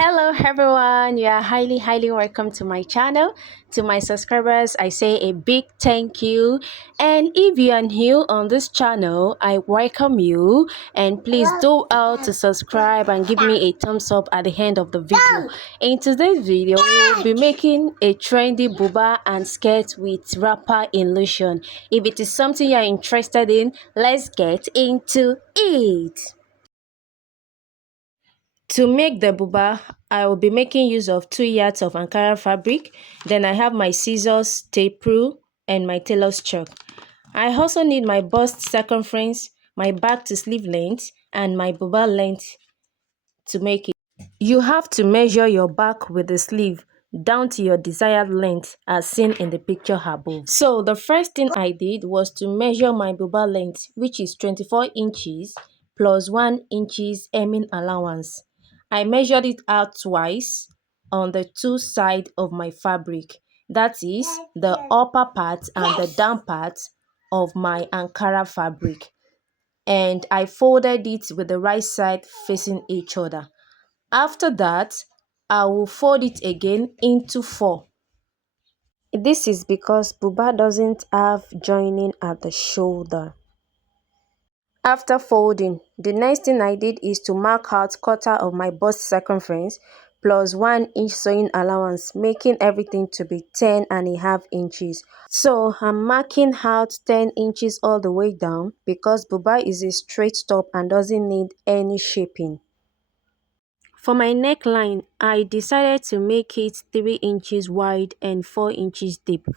Hello everyone, you are highly welcome to my channel. To my subscribers, I say a big thank you. And if you are new on this channel, I welcome you. And please do out to subscribe and give me a thumbs up at the end of the video. In today's video, we will be making a trendy buba and skirt with wrapper illusion. If it is something you are interested in, let's get into it. To make the buba, I will be making use of 2 yards of Ankara fabric. Then I have my scissors, tape rule, and my tailor's chalk. I also need my bust circumference, my back to sleeve length, and my buba length to make it. You have to measure your back with the sleeve down to your desired length as seen in the picture above. So the first thing I did was to measure my buba length, which is 24 inches plus 1 inches hemming allowance. I measured it out twice on the two sides of my fabric, that is the upper part and the down part of my Ankara fabric, and I folded it with the right side facing each other. After that, I will fold it again into 4. This is because buba doesn't have joining at the shoulder. After folding, the next thing I did is to mark out quarter of my bust circumference plus 1 inch sewing allowance, making everything to be 10.5 inches. So I'm marking out 10 inches all the way down because buba is a straight top and doesn't need any shaping. For my neckline, I decided to make it 3 inches wide and 4 inches deep.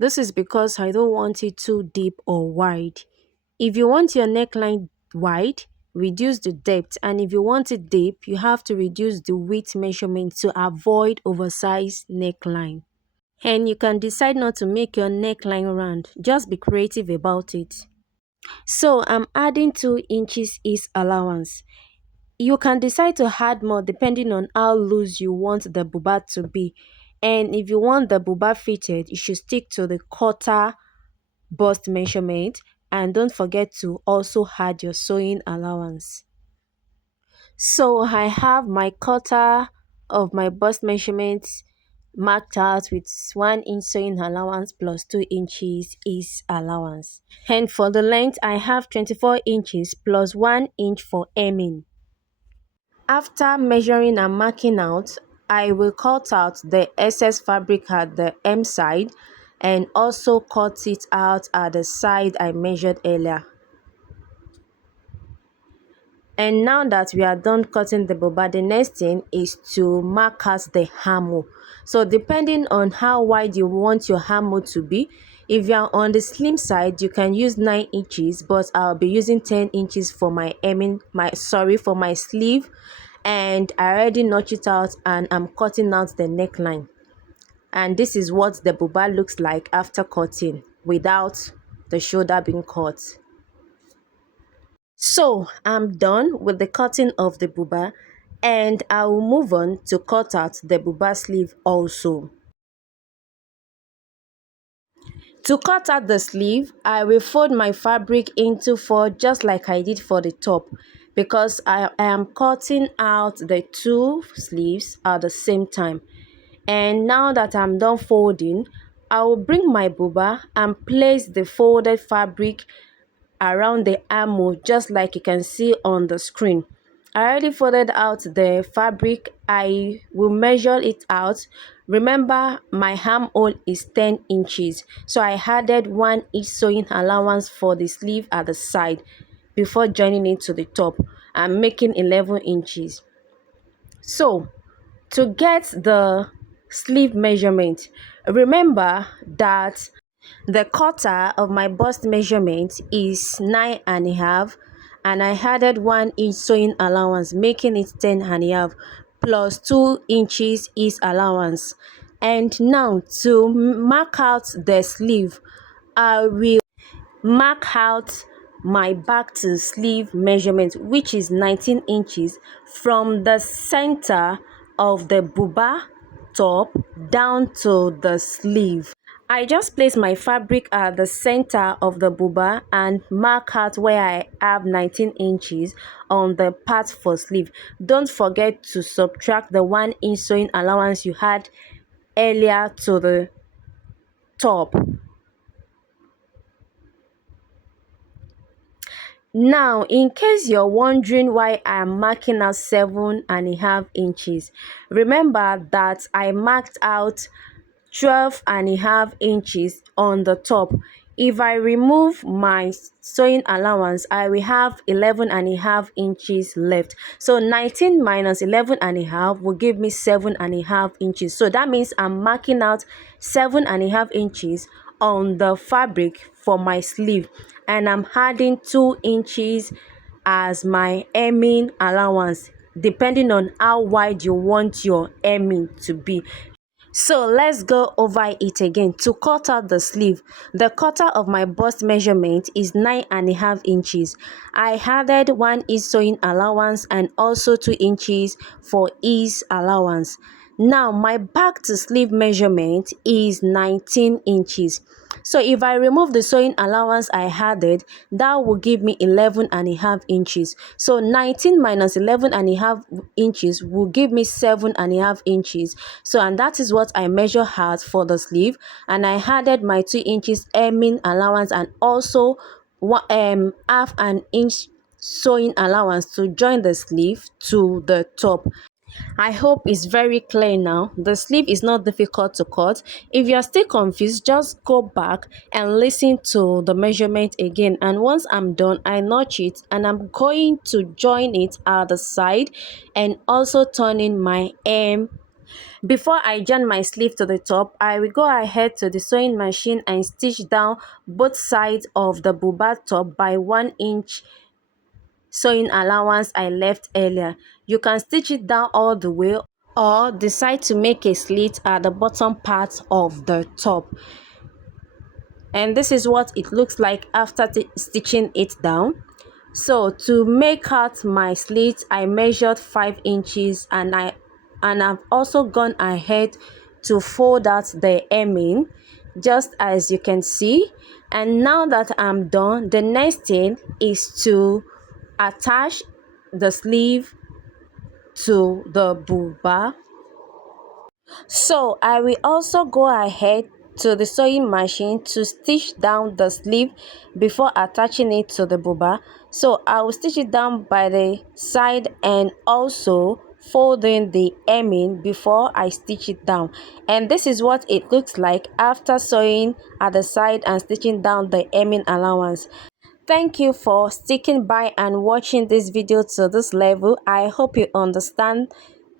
This is because I don't want it too deep or wide. If you want your neckline wide, reduce the depth, and if you want it deep, you have to reduce the width measurement to avoid oversized neckline. And you can decide not to make your neckline round, just be creative about it. So I'm adding 2 inches ease allowance. You can decide to add more depending on how loose you want the buba to be. And if you want the buba fitted, you should stick to the quarter bust measurement, and don't forget to also add your sewing allowance. So I have my quarter of my bust measurement marked out with 1 inch sewing allowance plus 2 inches ease allowance. And for the length, I have 24 inches plus 1 inch for hemming. After measuring and marking out, I will cut out the excess fabric at the hem side and also cut it out at the side I measured earlier. And now that we are done cutting the buba, the next thing is to mark out the armhole. So depending on how wide you want your armhole to be, if you are on the slim side, you can use 9 inches, but I'll be using 10 inches for my hemming, for my sleeve. And I already notched it out and I'm cutting out the neckline. And this is what the buba looks like after cutting without the shoulder being cut. So I'm done with the cutting of the buba, and I will move on to cut out the buba sleeve also. To cut out the sleeve, I will fold my fabric into 4 just like I did for the top, because I am cutting out the 2 sleeves at the same time. And now that I'm done folding, I will bring my buba and place the folded fabric around the armhole just like you can see on the screen. I already folded out the fabric. I will measure it out. Remember, my armhole is 10 inches, so I added 1 inch sewing allowance for the sleeve at the side before joining it to the top. I'm making 11 inches. So to get the sleeve measurement, remember that the quarter of my bust measurement is 9.5, and I added 1 inch sewing allowance, making it 10.5 plus 2 inches is allowance. And now to mark out the sleeve, I will mark out my back to sleeve measurement, which is 19 inches from the center of the buba top down to the sleeve. I just place my fabric at the center of the buba and mark out where I have 19 inches on the part for sleeve. Don't forget to subtract the 1 inch sewing allowance you had earlier to the top. Now, in case you're wondering why I am marking out 7.5 inches, remember that I marked out 12.5 inches on the top. If I remove my sewing allowance, I will have 11.5 inches left. So 19 minus 11.5 will give me 7.5 inches. So that means I'm marking out 7.5 inches on the fabric for my sleeve, and I'm adding 2 inches as my hemming allowance, depending on how wide you want your hemming to be. So let's go over it again. To cut out the sleeve, the cutter of my bust measurement is 9.5 inches. I added 1 inch sewing allowance and also 2 inches for ease allowance. Now my back to sleeve measurement is 19 inches. So if I remove the sewing allowance I added, that will give me 11.5 inches. So 19 minus 11.5 inches will give me 7.5 inches. So, and that is what I measure out for the sleeve. And I added my 2 inches hemming allowance and also half an inch sewing allowance to join the sleeve to the top. I hope it's very clear now. The sleeve is not difficult to cut. If you're still confused, just go back and listen to the measurement again. And once I'm done, I notch it and I'm going to join it at the side and also turn in my hem. Before I join my sleeve to the top, I will go ahead to the sewing machine and stitch down both sides of the buba top by 1 inch sewing allowance I left earlier. You can stitch it down all the way or decide to make a slit at the bottom part of the top. And this is what it looks like after stitching it down. So to make out my slit, I measured 5 inches and I've also gone ahead to fold out the hemming, just as you can see. And now that I'm done, the next thing is to attach the sleeve to the buba. So I will also go ahead to the sewing machine to stitch down the sleeve before attaching it to the buba. So I will stitch it down by the side and also folding the hemming before I stitch it down. And this is what it looks like after sewing at the side and stitching down the hemming allowance. Thank you for sticking by and watching this video to this level. I hope you understand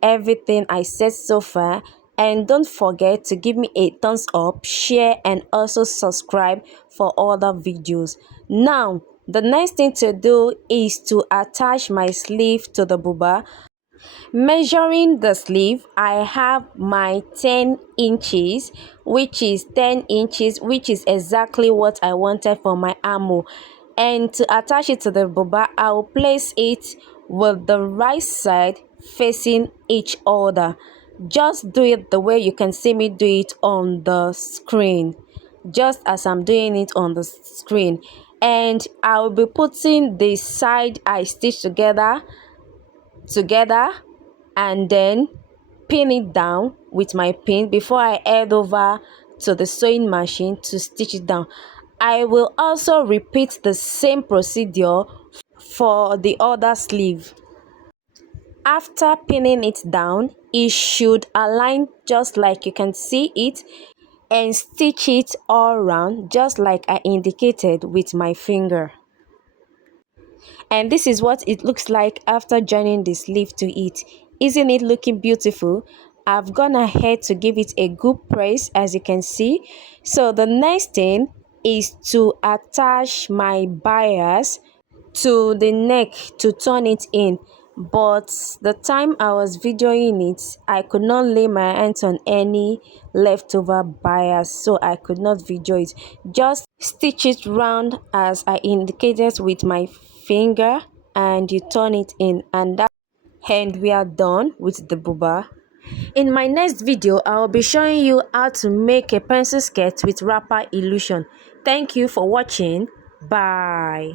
everything I said so far, and don't forget to give me a thumbs up, share, and also subscribe for other videos. Now the next thing to do is to attach my sleeve to the buba. Measuring the sleeve, I have my 10 inches, which is 10 inches, which is exactly what I wanted for my armhole. And to attach it to the buba, I will place it with the right side facing each other. Just do it the way you can see me do it on the screen, just as I'm doing it on the screen. And I will be putting the side I stitched together and then pin it down with my pin before I head over to the sewing machine to stitch it down. I will also repeat the same procedure for the other sleeve. After pinning it down, it should align just like you can see it, and stitch it all around just like I indicated with my finger. And this is what it looks like after joining the sleeve to it. Isn't it looking beautiful? I've gone ahead to give it a good press, as you can see. So the next thing is to attach my bias to the neck to turn it in, but the time I was videoing it, I could not lay my hands on any leftover bias, so I could not video it. Just stitch it round as I indicated with my finger and you turn it in, and we are done with the buba. In my next video, I will be showing you how to make a pencil skirt with wrapper illusion. Thank you for watching. Bye.